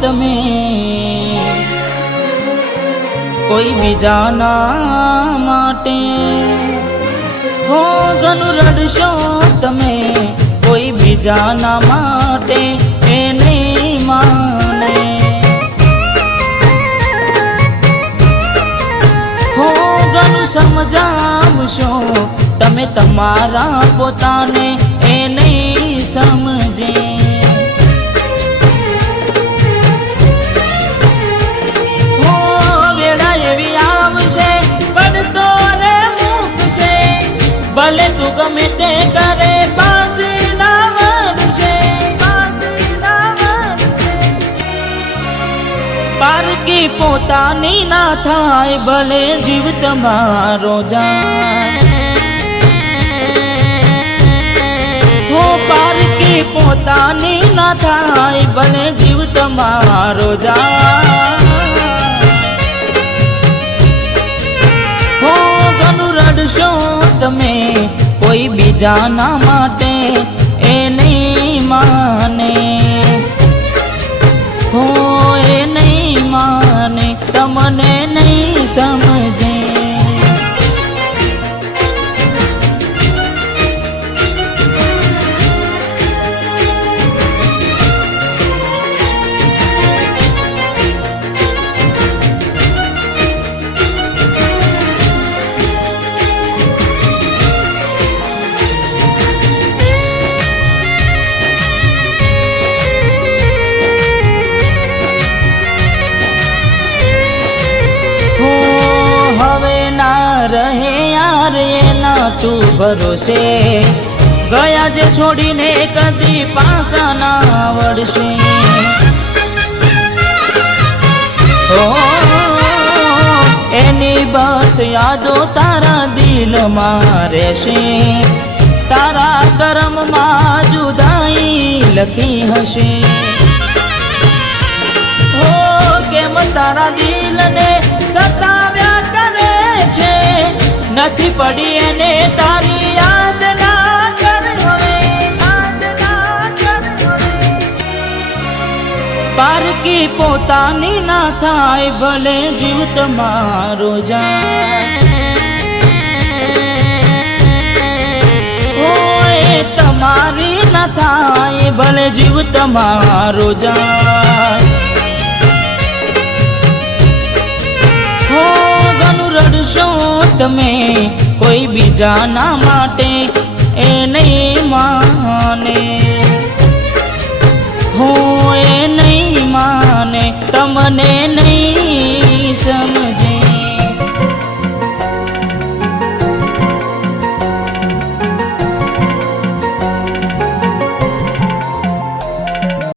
તમે કોઈ બીજાના માટે, હો ઘણું રડશો તમે કોઈ બીજાના માટે એ નહીં માને, હો ઘણું સમજાવશો તમે તમારા પોતાને એ નહીં સમજે, હો વેળા એવી આવશે પડતો રે મૂકશે, ભલે તું ગમે તે કરે પાછી ના વળશે, પારકી પોતાની ના થાય ભલે જીવ તમારો જાય, હો પારકી પોતાની ના થાય ભલે જીવ તમારો જાય, હો ઘણું રડશો તમે કોઈ બીજાના માટે એ નહીં માને, હો એ નહીં માને તમને નહીં સમજે, રહે યાર એના તું ભરોસે, ગયા જે છોડીને કદી પાછા ના વળશે, ઓ એની બસ યાદો તારા દિલમાં રહેશે, તારા કર્મમાં જુદાઈ લખી હશે, ઓ કેમ તારા દિલને સતાવ્યા કરે છે, નથી પડી એને તારી યાદ ના કરે, પારકી પોતાની ના થાય ભલે જીવ તમારો જાય, ઓય તમારી ના થાય ભલે જીવ તમારો જાય, હો ઘણું રડશો તમે કોઈ બીજાના માટે એ નહીં માને, હો એ નહીં માને તમને નહીં